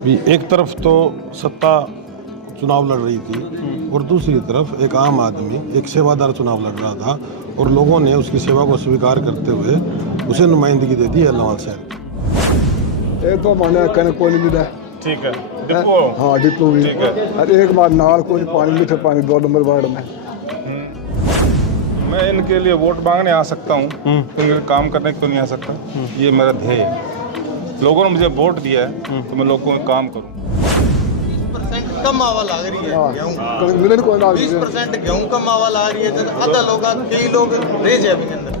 एक तरफ तो सत्ता चुनाव लड़ रही थी और दूसरी तरफ एक आम आदमी एक सेवादार चुनाव लड़ रहा था और लोगों ने उसकी सेवा को स्वीकार करते हुए उसे नुमाइंदगी दे दी अल्लाह से। एक तो माने कने कोई नहीं मिला। ठीक है, डिपो। हाँ डिपो भी। ठीक है। अरे एक बार नाल कोई पानी मीठा पानी 2 नंबर वार्ड में। मैं इनके लिए वोट मांगने आ सकता हूँ, इनके काम करने को नहीं आ सकता। ये मेरा ध्येय है। लोगों ने मुझे वोट दिया है तो मैं लोगों में काम करूँ। 20% कम आवा लग रही है गेहूं। मिले कोई ना 20% गेहूं कम आवा लग रही है। आधा लोग कई लोग रह जाए अभी अंदर।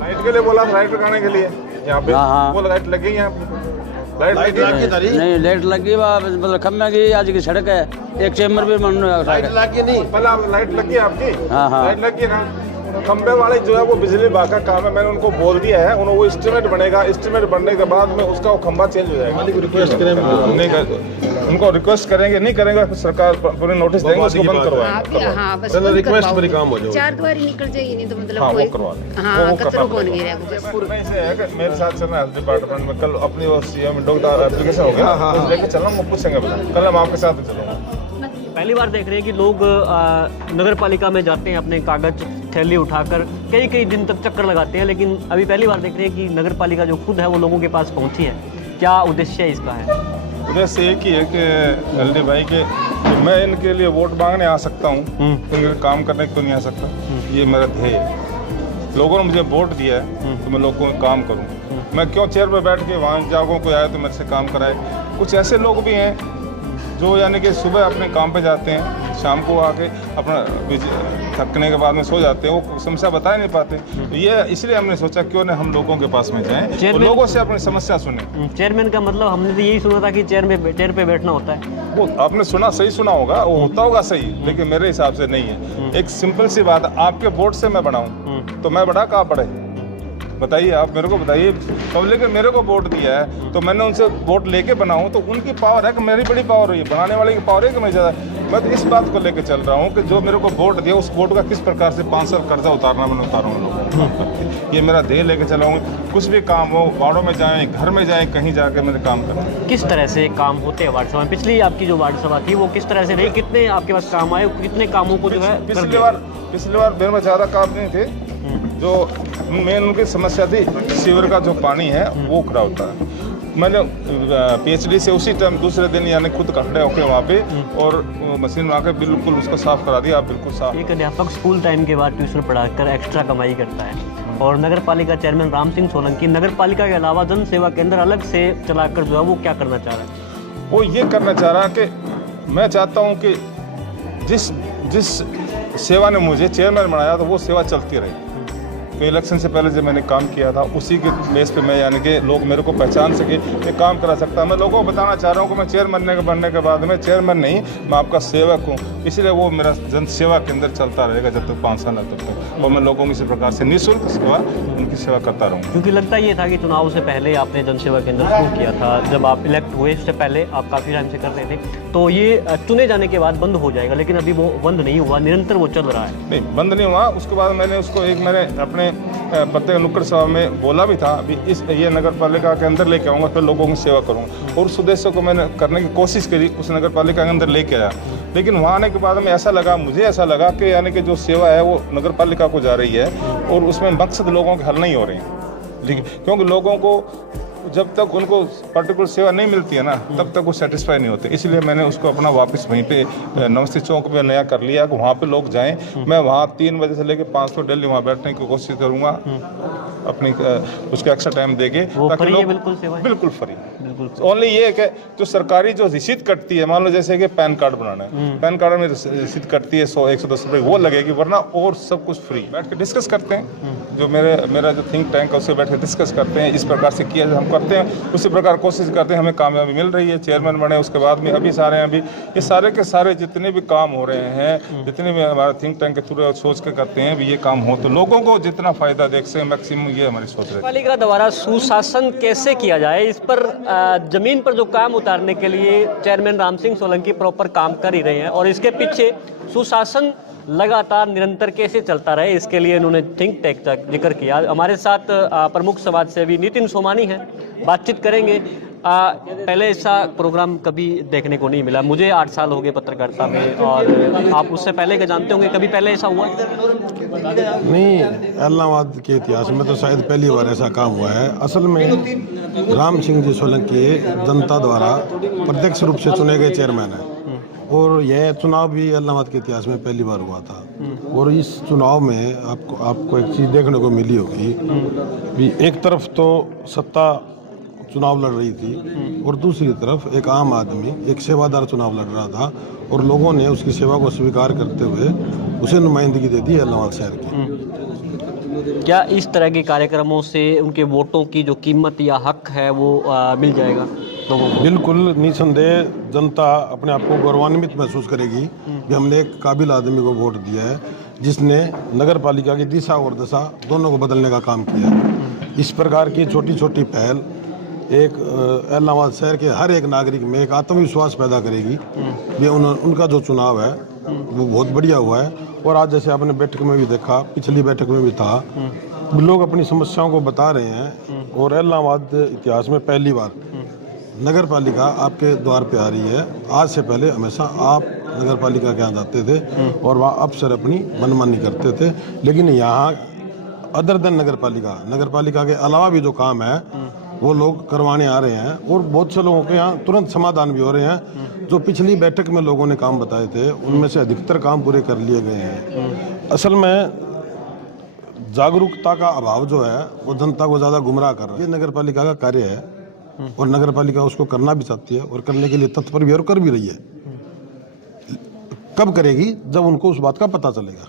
लाइट के लिए बोला, लाइट लगाने के लिए यहाँ पे वो लाइट लगी यहाँ पे। लाइट लगी नहीं, लाइट लगी मतलब खम्भे की आज की सड़क है, एक चेम्बर भी लाइट लगी नहीं। पहले आप लाइट लगी है आपकी। हाँ। लाइट लगी है ना। खंबे वाले जो है वो बिजली विभाग का काम है। मैंने उनको बोल दिया है, उन्होंने वो एस्टीमेट बनेगा। एस्टीमेट बनने के बाद में उसका वो खंबा चेंज हो जाएगा। रिक्वेस्ट करेंगे, उनको रिक्वेस्ट करेंगे, नहीं करेंगे फिर सरकार पूरे नोटिस देंगे, उसको बंद करवाएंगे। हाँ, बस चलो रिक्वेस्ट पर ही काम हो जाए। चार द्वारी निकल जाएगी नहीं तो मतलब हाँ, कोई वो करवा देंगे। हाँ वो कचरो करना कौन पड़ेगा। गिरेगा। ऐसे है कि मेरे साथ चलना हेल्थ डिपार्टमेंट में कल अपनी वो सीएम एप्लीकेशन हो गया, तो लेके चलना, वो पूछेंगे कल हम आपके साथ चलूंगा। पहली बार देख रहे हैं कि लोग नगर पालिका में जाते हैं अपने कागज थैली उठाकर कई दिन तक चक्कर लगाते हैं, लेकिन अभी पहली बार देख रहे हैं कि नगर पालिका जो खुद है वो लोगों के पास पहुंची है। क्या उद्देश्य इसका है? उद्देश्य एक ही है कि एलडी भाई के मैं इनके लिए वोट मांगने आ सकता हूँ, इनके काम करने को नहीं आ सकता। ये मेरा ध्येय है। लोगों ने मुझे वोट दिया है तो मैं लोगों में काम करूँ। मैं क्यों चेयर पर बैठ के वहाँ जागों को आए तो मेरे से काम कराए। कुछ ऐसे लोग भी हैं जो यानी कि सुबह अपने काम पे जाते हैं, शाम को आके अपना थकने के बाद में सो जाते हैं, वो समस्या बता ही नहीं पाते। तो ये इसलिए हमने सोचा क्यों न हम लोगों के पास में जाएं और लोगों से अपनी समस्या सुने। चेयरमैन का मतलब हमने तो यही सुना था कि चेयर पे बैठना होता है। वो आपने सुना, सही सुना होगा, वो होता होगा सही, लेकिन मेरे हिसाब से नहीं है। एक सिंपल सी बात, आपके वोट से मैं बढ़ाऊँ तो मैं बढ़ा कहाँ बढ़े बताइए, आप मेरे को बताइए। पब्लिक ने मेरे को वोट दिया है तो मैंने उनसे वोट लेके बनाऊं तो उनकी पावर है कि मेरी बड़ी पावर हुई है, बनाने वाले की पावर है कि मैं ज़्यादा। मैं तो इस बात को लेके चल रहा हूं कि जो मेरे को वोट दिया उस वोट का किस प्रकार से 5 साल कर्जा उतारना मैंने उतारूँ लोगों। ये मेरा ध्येय लेके चलाऊँ। कुछ भी काम हो, वार्डों में जाएँ, घर में जाएँ, कहीं जाके मेरे काम करें। किस तरह से काम होते हैं वार्ड सभा में? पिछली आपकी जो वार्ड सभा थी वो किस तरह से रही? कितने आपके पास काम आए? कितने कामों को जो है पिछली बार मेरे में ज़्यादा काम नहीं थे। जो मेन उनकी समस्या थी सीवर का जो पानी है वो खराब होता है। मैंने पीएचडी से उसी टाइम दूसरे दिन यानी खुद खड़े होकर वहाँ पे और मशीन में आकर बिल्कुल उसको साफ करा दिया। आप बिल्कुल साफ। एक अध्यापक स्कूल टाइम के बाद ट्यूशन पढ़ाकर एक्स्ट्रा कमाई करता है और नगर पालिका चेयरमैन राम सिंह सोलंकी नगर पालिका के अलावा जन सेवा केंद्र अलग से चलाकर जो है वो क्या करना चाह रहा है? वो ये करना चाह रहा है कि मैं चाहता हूँ कि जिस सेवा ने मुझे चेयरमैन बनाया तो वो सेवा चलती रही। तो इलेक्शन से पहले जब मैंने काम किया था उसी के बेस पे मैं यानी कि लोग मेरे को पहचान सके, ये काम करा सकता। मैं लोगों को बताना चाह रहा हूँ कि मैं चेयरमैन बनने के बाद में चेयरमैन नहीं, मैं आपका सेवक हूँ। इसलिए वो मेरा जन सेवा के अंदर चलता रहेगा जब तक 5 साल तक तक, और मैं लोगों को इसी प्रकार से निःशुल्क सेवा उनकी सेवा करता रहूँगा। क्योंकि लगता ये था कि चुनाव से पहले आपने जन सेवा केंद्र शुरू किया था, जब आप इलेक्ट हुए उससे पहले आप काफ़ी टाइम से कर रहे थे, तो ये चुने जाने के बाद बंद हो जाएगा, लेकिन अभी वो बंद नहीं हुआ, निरंतर वो चल रहा है। नहीं, बंद नहीं हुआ। उसके बाद मैंने उसको मैंने अपने प्रत्येक नुक्कड़ सभा में बोला भी था, अभी ये नगर पालिका के अंदर लेके आऊँगा, फिर लोगों की सेवा करूँगा। और उस उद्देश्य को मैंने करने की कोशिश करी, उस नगर पालिका के अंदर लेके आया। लेकिन वहाँ आने के बाद में मुझे ऐसा लगा कि यानी कि जो सेवा है वो नगर पालिका को जा रही है और उसमें मकसद लोगों के हल नहीं हो रहे हैं। लेकिन क्योंकि लोगों को जब तक उनको पर्टिकुलर सेवा नहीं मिलती है ना, तब तक वो सेटिस्फाई नहीं होते। इसलिए मैंने उसको अपना वापस वहीं पे नमस्ते चौक पे नया कर लिया कि वहाँ पे लोग जाएं। मैं वहाँ 3 बजे से लेकर 5 बजे डेली वहाँ बैठने की कोशिश करूँगा, अपनी उसका एक्स्ट्रा टाइम देके, ताकि लोग बिल्कुल फ्री। ओनली ये है कि जो सरकारी जो रसीद कटती है, मान लो जैसे कि पैन कार्ड बनाना है, पैन कार्ड में रसीद कटती है 100-110 रुपये, वो लगेगी, वरना और सब कुछ फ्री। बैठ के डिस्कस करते हैं, जो मेरा जो थिंक टैंक है उससे बैठ के डिस्कस करते हैं। इस प्रकार से किया हम करते हैं, उसी प्रकार कोशिश करते हैं, हमें कामयाबी मिल रही है। चेयरमैन बने उसके बाद में अभी सारे अभी ये सारे के सारे जितने भी काम हो रहे हैं, जितने भी हमारा थिंक टैंक के थ्रू सोच के करते हैं, भी ये काम हो तो लोगों को जितना फायदा देख सके मैक्सिमम, ये हमारी सोच है। पालिका द्वारा सुशासन कैसे किया जाए, इस पर जमीन पर जो काम उतारने के लिए चेयरमैन राम सिंह सोलंकी प्रॉपर काम कर ही रहे हैं और इसके पीछे सुशासन लगातार निरंतर कैसे चलता रहे, इसके लिए इन्होंने थिंक टैंक का जिक्र किया। हमारे साथ प्रमुख समाज सेवी नितिन सोमानी हैं, बातचीत करेंगे पहले ऐसा प्रोग्राम कभी देखने को नहीं मिला। मुझे 8 साल हो गए पत्रकारिता में, और आप उससे पहले के जानते होंगे, कभी पहले ऐसा हुआ? नहीं, इलाहाबाद के इतिहास में तो शायद पहली बार ऐसा काम हुआ है। असल में राम सिंह जी सोलंकी जनता द्वारा प्रत्यक्ष रूप से चुने गए चेयरमैन हैं, और यह चुनाव भी इलाहाबाद के इतिहास में पहली बार हुआ था। और इस चुनाव में आपको एक चीज़ देखने को मिली होगी कि एक तरफ तो सत्ता चुनाव लड़ रही थी और दूसरी तरफ एक आम आदमी, एक सेवादार चुनाव लड़ रहा था, और लोगों ने उसकी सेवा को स्वीकार करते हुए उसे नुमाइंदगी दे दी इलाहाबाद शहर की। क्या इस तरह के कार्यक्रमों से उनके वोटों की जो कीमत या हक है वो मिल जाएगा लोगों को? बिल्कुल, निसंदेह जनता अपने आप को गौरवान्वित महसूस करेगी कि हमने एक काबिल आदमी को वोट दिया है जिसने नगर पालिका की दिशा और दशा दोनों को बदलने का काम किया है। इस प्रकार की छोटी छोटी पहल एक इलाहाबाद शहर के हर एक नागरिक में एक आत्मविश्वास पैदा करेगी कि उनका जो चुनाव है वो बहुत बढ़िया हुआ है। और आज जैसे आपने बैठक में भी देखा, पिछली बैठक में भी था, लोग अपनी समस्याओं को बता रहे हैं। और इलाहाबाद इतिहास में पहली बार नगर पालिका आपके द्वार पे आ रही है। आज से पहले हमेशा आप नगर पालिका के यहाँ जाते थे और वहाँ अफसर अपनी मनमानी करते थे, लेकिन यहाँ अदर देन नगर पालिका के अलावा भी जो काम है वो लोग करवाने आ रहे हैं, और बहुत से लोगों के यहाँ तुरंत समाधान भी हो रहे हैं। जो पिछली बैठक में लोगों ने काम बताए थे उनमें से अधिकतर काम पूरे कर लिए गए हैं। असल में जागरूकता का अभाव जो है वो जनता को ज़्यादा गुमराह कर रहा है। ये नगर पालिका का कार्य है और नगर पालिका उसको करना भी चाहती है और करने के लिए तत्पर भी है और कर भी रही है। कब करेगी? जब उनको उस बात का पता चलेगा।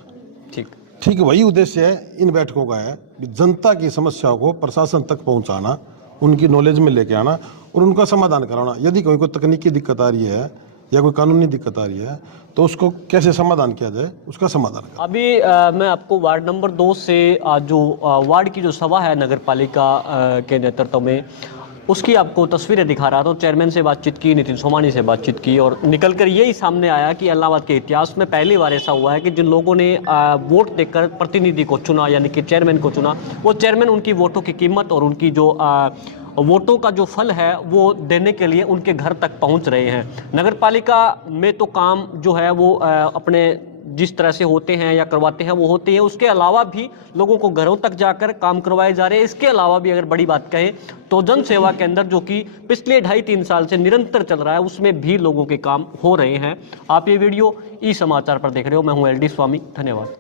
ठीक वही उद्देश्य है इन बैठकों का है कि जनता की समस्याओं को प्रशासन तक पहुंचाना, उनकी नॉलेज में लेके आना और उनका समाधान कराना। यदि कोई तकनीकी दिक्कत आ रही है या कोई कानूनी दिक्कत आ रही है तो उसको कैसे समाधान किया जाए, उसका समाधान करें। अभी मैं आपको वार्ड नंबर 2 से जो वार्ड की जो सभा है नगर पालिका के नेतृत्व में, उसकी आपको तस्वीरें दिखा रहा था। तो चेयरमैन से बातचीत की, नितिन सोमानी से बातचीत की, और निकल कर यही सामने आया कि इलाहाबाद के इतिहास में पहली बार ऐसा हुआ है कि जिन लोगों ने वोट देकर प्रतिनिधि को चुना, यानी कि चेयरमैन को चुना, वो चेयरमैन उनकी वोटों की कीमत और उनकी जो वोटों का जो फल है वो देने के लिए उनके घर तक पहुंच रहे हैं। नगर पालिका में तो काम जो है वो अपने जिस तरह से होते हैं या करवाते हैं वो होते हैं, उसके अलावा भी लोगों को घरों तक जाकर काम करवाए जा रहे हैं। इसके अलावा भी अगर बड़ी बात कहें तो जन सेवा के अंदर, जो कि पिछले 2.5-3 साल से निरंतर चल रहा है, उसमें भी लोगों के काम हो रहे हैं। आप ये वीडियो ई समाचार पर देख रहे हो। मैं हूँ LD स्वामी। धन्यवाद।